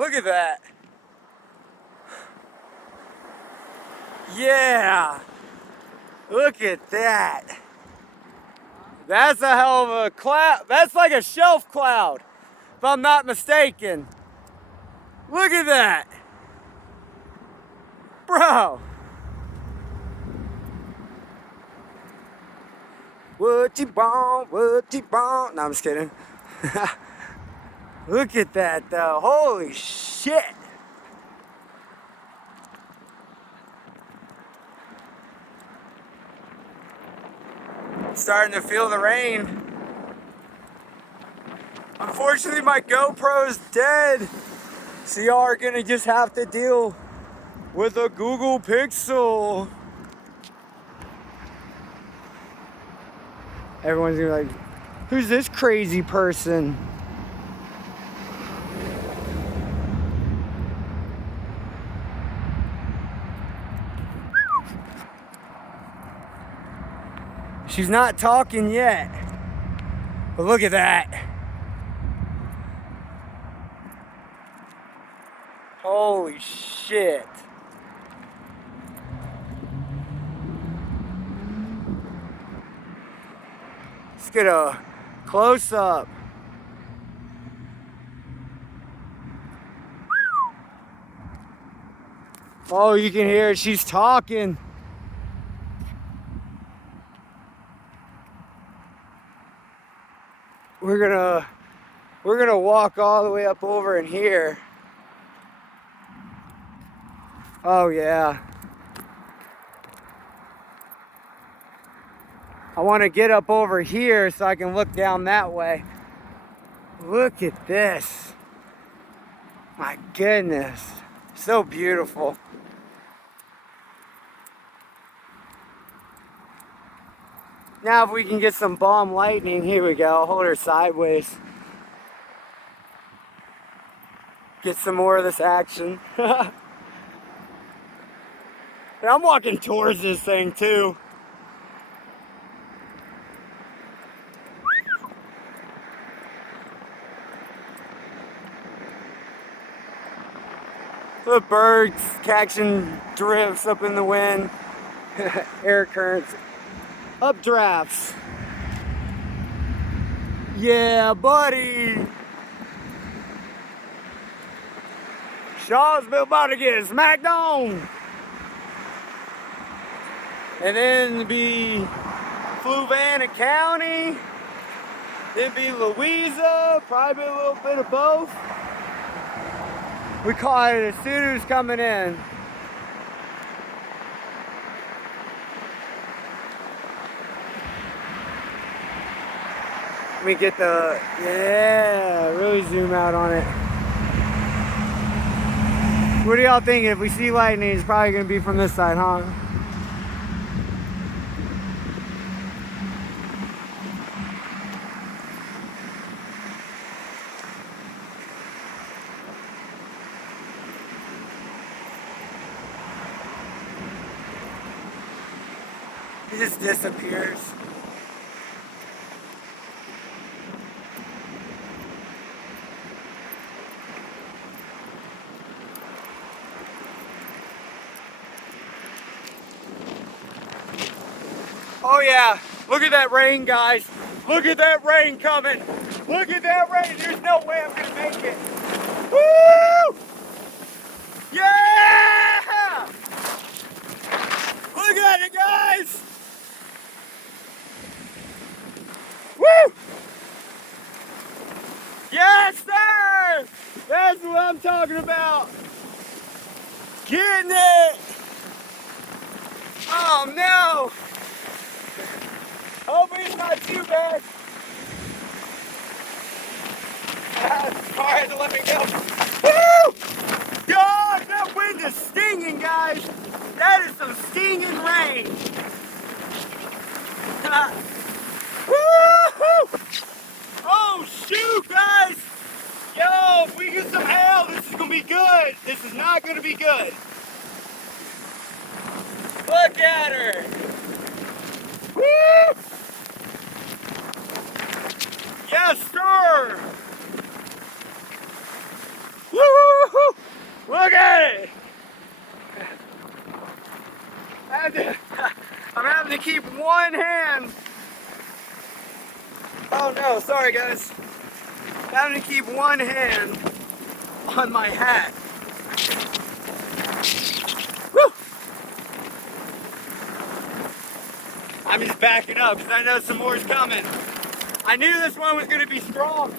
Look at that. Yeah. Look at that. That's a hell of a cloud. That's like a shelf cloud, if I'm not mistaken. Look at that. Bro. What you want? What you want? No, I'm just kidding. Look at that though. Holy shit. Starting to feel the rain. Unfortunately, my GoPro's dead. So y'all are gonna just have to deal with a Google Pixel. Everyone's gonna be like, who's this crazy person? She's not talking yet. But look at that. Holy shit. Let's get a close up. Oh, you can hear it. She's talking. We're gonna walk all the way up over in here. Oh yeah. I want to get up over here so I can look down that way. Look at this. My goodness. So beautiful. Now if we can get some bomb lightning, here we go. I'll hold her sideways. Get some more of this action. And I'm walking towards this thing too. The birds catching drifts up in the wind. Air currents. Updrafts. Yeah, buddy. Charlottesville about to get smacked on. And then be Fluvanna County. Then be Louisa. Probably a little bit of both. We caught it as soon as coming in. Let me get the, yeah, really zoom out on it. What do y'all think? If we see lightning, it's probably gonna be from this side, huh? It just disappears. Oh yeah, look at that rain, guys. Look at that rain coming. Look at that rain. There's no way I'm gonna make it. Woo! Yeah! Look at it, guys. Woo! Yes, sir! That's what I'm talking about. Getting it! Oh no! Hopefully it's not too bad. Sorry to let me go. Woo! God, that wind is stinging, guys. That is some stinging rain. Woo! Oh shoot, guys! Yo, if we get some hail, this is gonna be good. This is not gonna be good. Look at her. Woo! Yes, sir! Woo! Look at it! I'm having to keep one hand. Oh no, sorry guys. I'm having to keep one hand on my hat. Woo! I'm just backing up because I know some more is coming. I knew this one was going to be strong.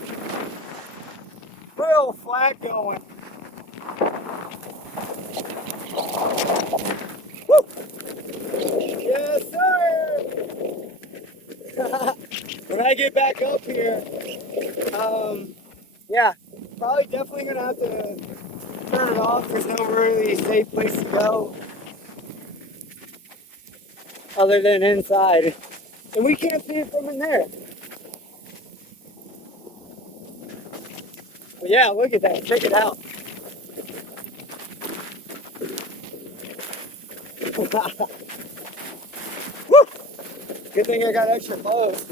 Real flat going. Woo! Yes, sir! When I get back up here, yeah, probably definitely going to have to turn it off. There's no really safe place to go other than inside. And we can't see it from in there. But yeah, look at that. Check it out. Woo! Good thing I got extra clothes.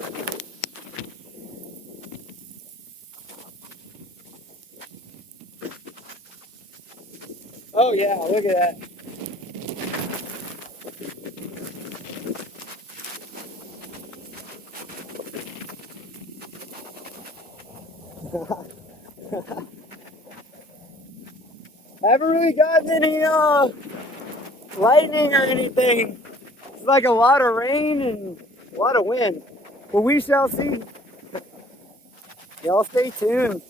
Oh yeah, look at that. I haven't really gotten any lightning or anything. It's like a lot of rain and a lot of wind. But we shall see. Y'all stay tuned.